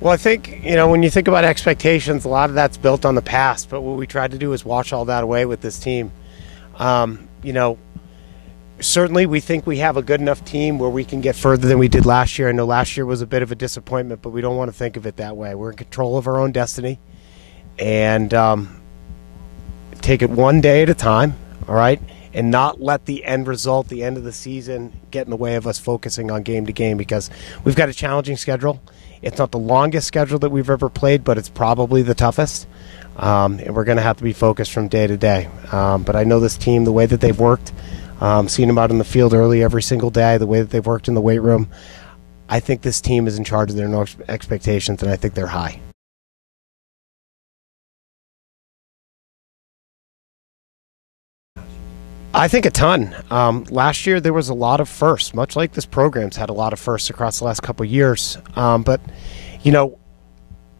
Well, I think, when you think about expectations, a lot of that's built on the past, but what we tried to do is wash all that away with this team. You know, Certainly we think we have a good enough team where we can get further than we did last year. I know last year was a bit of a disappointment, but we don't want to think of it that way. We're in control of our own destiny, and take it one day at a time, all right, and not let the end result, the end of the season, get in the way of us focusing on game to game, because we've got a challenging schedule. It's not the longest schedule that we've ever played, but it's probably the toughest, and we're going to have to be focused from day to day. But I know this team, the way that they've worked, seeing them out in the field early every single day, the way that they've worked in the weight room, I think this team is in charge of their expectations, and I think they're high. I think a ton. Last year there was a lot of firsts, much like this program's had a lot of firsts across the last couple of years. But,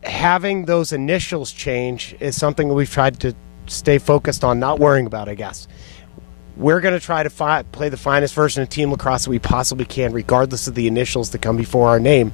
having those initials change is something that we've tried to stay focused on, not worrying about, I guess. We're going to try to play the finest version of team lacrosse that we possibly can, regardless of the initials that come before our name.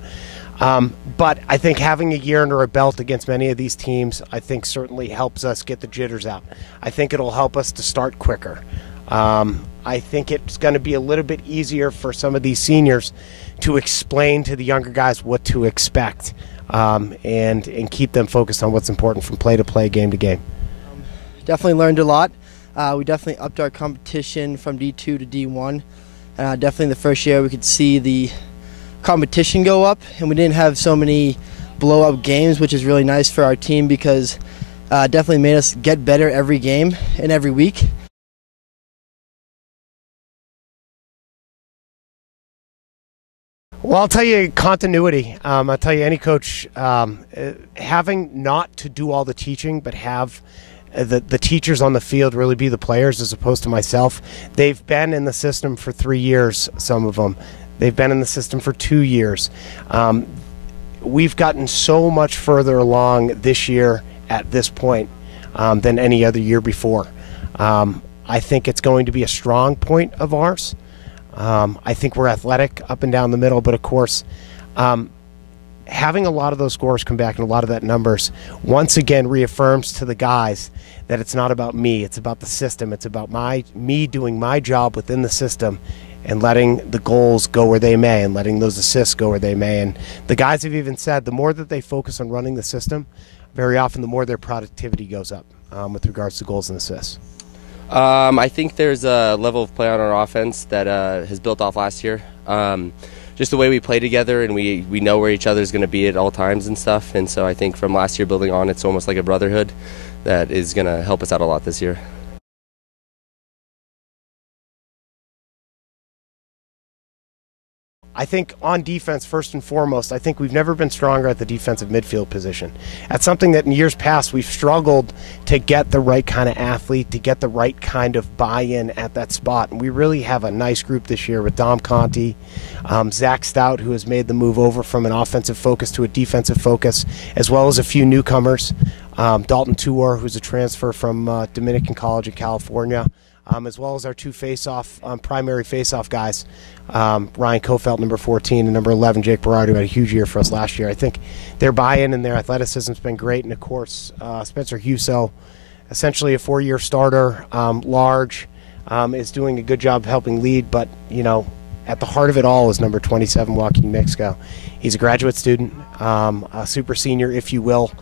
But I think having a year under our belt against many of these teams, I think certainly helps us get the jitters out. I think it'll help us to start quicker. I think it's going to be a little bit easier for some of these seniors to explain to the younger guys what to expect, and keep them focused on what's important from play to play, game to game. Definitely learned a lot. We definitely upped our competition from D2 to D1. Definitely the first year we could see the competition go up, and we didn't have so many blow-up games, which is really nice for our team, because definitely made us get better every game and every week. Well, I'll tell you continuity. I'll tell you any coach, having not to do all the teaching, but have the teachers on the field really be the players as opposed to myself. They've been in the system for 3 years, some of them. They've been in the system for 2 years. We've gotten so much further along this year at this point than any other year before. I think it's going to be a strong point of ours. I think we're athletic up and down the middle, but of course, having a lot of those scores come back and a lot of that numbers once again reaffirms to the guys that it's not about me, it's about the system, it's about me doing my job within the system and letting the goals go where they may and letting those assists go where they may. And the guys have even said the more that they focus on running the system, very often the more their productivity goes up with regards to goals and assists. I think there's a level of play on our offense that has built off last year. Just the way we play together, and we know where each other is going to be at all times and stuff. And so I think from last year building on, it's almost like a brotherhood that is going to help us out a lot this year. I think on defense, first and foremost, I think we've never been stronger at the defensive midfield position. That's something that in years past we've struggled to get the right kind of athlete, to get the right kind of buy-in at that spot. And we really have a nice group this year with Dom Conti, Zach Stout, who has made the move over from an offensive focus to a defensive focus, as well as a few newcomers. Dalton Tuor, who's a transfer from Dominican College in California. As well as our two primary face-off guys, Ryan Kofelt, number 14, and number 11, Jake Berard, who had a huge year for us last year. I think their buy-in and their athleticism has been great, and of course, Spencer Huso, essentially a 4-year starter, large, is doing a good job helping lead, but, at the heart of it all is number 27, Joaquin Mixco. He's a graduate student, a super senior, if you will.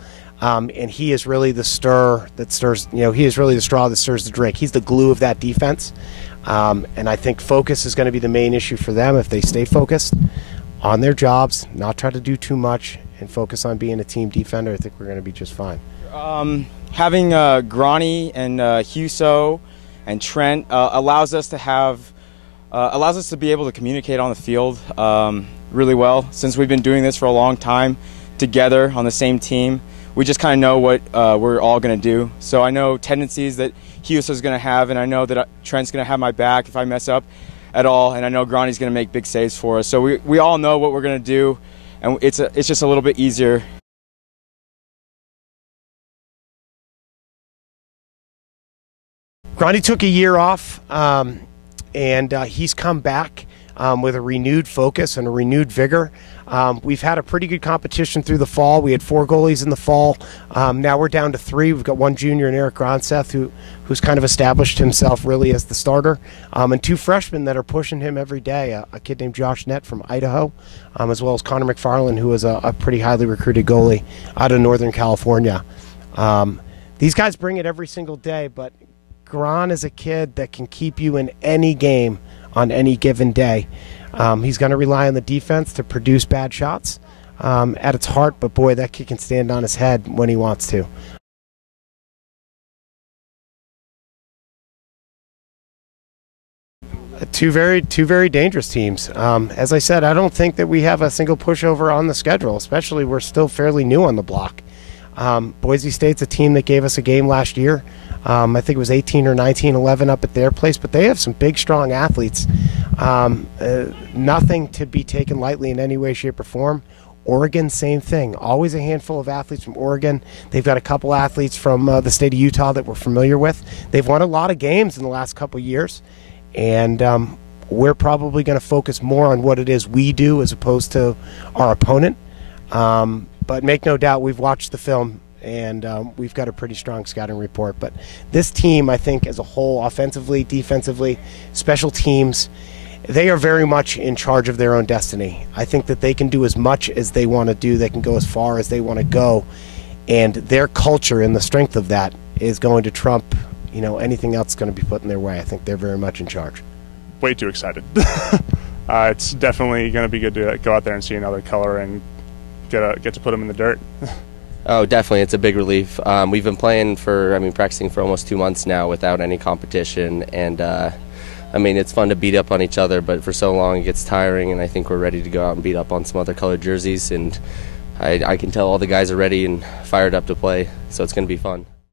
And he is really the stir that stirs, he is really the straw that stirs the drink. He's the glue of that defense. And I think focus is going to be the main issue for them. If they stay focused on their jobs, not try to do too much, and focus on being a team defender, I think we're going to be just fine. Having Gronny and Huso and Trent allows us to be able to communicate on the field really well. Since we've been doing this for a long time together on the same team, we just kind of know what we're all going to do. So I know tendencies that Huso's going to have, and I know that Trent's going to have my back if I mess up at all, and I know Gronny's going to make big saves for us. So we all know what we're going to do, and it's just a little bit easier. Gronny took a year off, and he's come back with a renewed focus and a renewed vigor. We've had a pretty good competition through the fall. We had 4 goalies in the fall. Now we're down to 3. We've got 1 junior in Eric Gronseth, who's kind of established himself really as the starter, and 2 freshmen that are pushing him every day, a kid named Josh Nett from Idaho, as well as Connor McFarland, who is a pretty highly recruited goalie out of Northern California. These guys bring it every single day, but Gron is a kid that can keep you in any game on any given day. He's going to rely on the defense to produce bad shots at its heart, but boy, that kid can stand on his head when he wants to. Two very dangerous teams. As I said, I don't think that we have a single pushover on the schedule, especially we're still fairly new on the block. Boise State's a team that gave us a game last year. I think it was 18 or 19-11 up at their place, but they have some big, strong athletes. Nothing to be taken lightly in any way, shape, or form. Oregon, same thing. Always a handful of athletes from Oregon. They've got a couple athletes from the state of Utah that we're familiar with. They've won a lot of games in the last couple of years, and we're probably going to focus more on what it is we do as opposed to our opponent. But make no doubt, we've watched the film, and we've got a pretty strong scouting report. But this team, I think, as a whole, offensively, defensively, special teams, they are very much in charge of their own destiny. I think that they can do as much as they want to do. They can go as far as they want to go. And their culture and the strength of that is going to trump, anything else going to be put in their way. I think they're very much in charge. Way too excited. It's definitely going to be good to go out there and see another color and get to put them in the dirt. Oh, definitely. It's a big relief. We've been practicing for almost 2 months now without any competition, and it's fun to beat up on each other, but for so long it gets tiring, and I think we're ready to go out and beat up on some other colored jerseys, and I can tell all the guys are ready and fired up to play, so it's going to be fun.